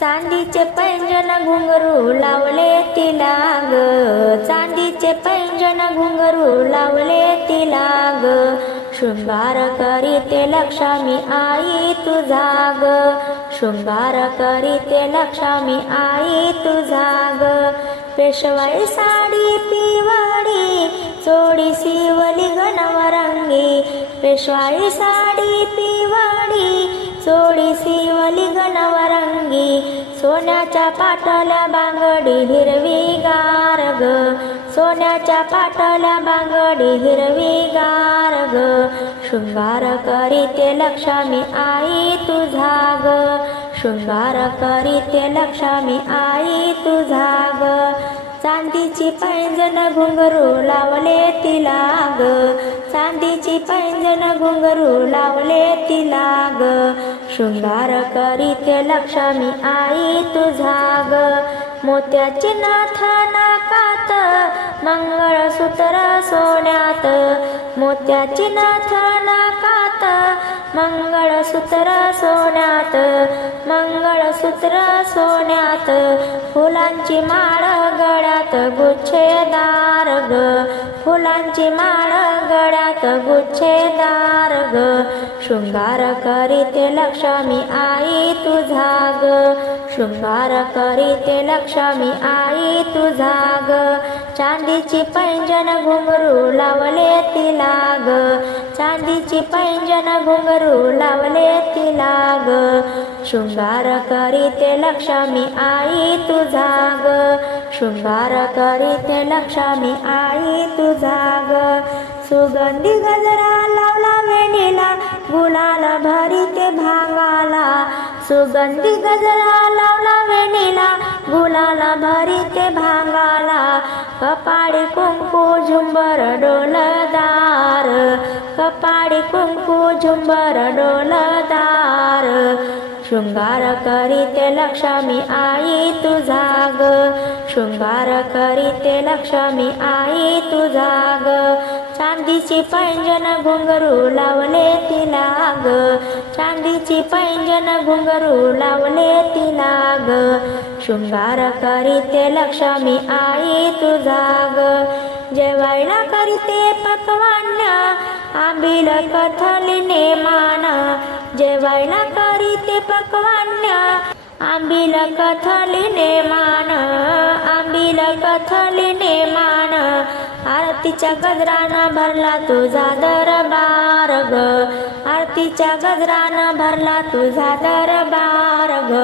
चांदीचे पैंजण घुंगरू लावले तिला ग चांदीचे पैंजण घुंगरू लावले तिला ग शृंगार करीते लक्ष्मी आई तुझा ग शृंगार करीते लक्ष्मी आई तुझा ग पेशवाई साडी पिवळी चोडी शिवली गणवरंगी. पेशवाई साडी पिवळी चोडी शिवली गणवरंगी. सोन्याच्या पाटल्या बांगडी हिरवी गार सोन्याच्या पाटल्या बांगडी हिरवी गार शृंगार करीते लक्ष्मी आई तुझा ग शृंगार करीते लक्ष्मी आई तुझा ग चांदीची पैंजण घुंगरू लावले तिला ग चांदीची पैंजण घुंगरू लावले तिला ग शृंगार करीते लक्ष्मी आई तुझा ग मोत्याची नाथ नाकात मंगळसूत्र सोन्यात. मोत्याची नाथ नाकात मंगळसूत्र सोन्यात. मंगळसूत्र सोन्यात फुलांची माळ गळ्यात गुच्छेदार ग. फुलांची माळ गळ्यात गुच्छेदार ग. शृंगार करीते लक्ष्मी आई तुझा ग शृंगार करीते लक्ष्मी आई तुझा ग चांदीची पैंजन घुंगरू लावले तिला ग चांदीची पैंजन घुंगरू लावले तिला ग शृंगार करीते लक्ष्मी आई तुझा ग शृंगार करीते लक्ष्मी आई तुझा ग सुगंधी गजरा लावला वेणीला गुलाल भरीते भांगाला. सुगंधी गजरा लावला वेणीला गुलाल भरीते भांगाला. कपाळी कुंकू झुंबर डोलदार. कपाळी कुंकू झुंबर डोलदार. शृंगार करीते लक्ष्मी आई तुझा ग शृंगार करीते लक्ष्मी आई तुझा ग चांदीची पैंजन घुंगरू लावले तिला ग चांदीची पैंजन घुंगरू लावले तिला ग शृंगार करीते लक्ष्मी आई तुझा ग जेवायला करीते पकवान्य आंबील कथलीने मान. जेवायला करीते पकवान्य आंबील कथलीने मान आंबील कथलीने मान आरतीच्या गजरानं भरला तुझा दरबार ग आरतीच्या गजरानं भरला तुझा दरबार ग.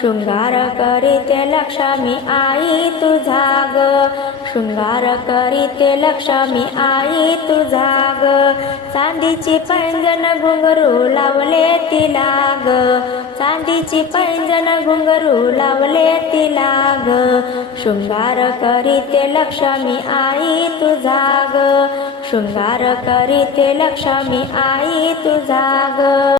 शृंगार करीते लक्ष्मी आई तुझा ग शृंगार करीते लक्ष्मी आई तुझा ग चांदीची पैंजन घुंगरू लावले तिला ग चांदीची पैंजन घुंगरू लावले तिला ग शृंगार करीते लक्ष्मी आई तुझा ग शृंगार करीते लक्ष्मी आई तुझा ग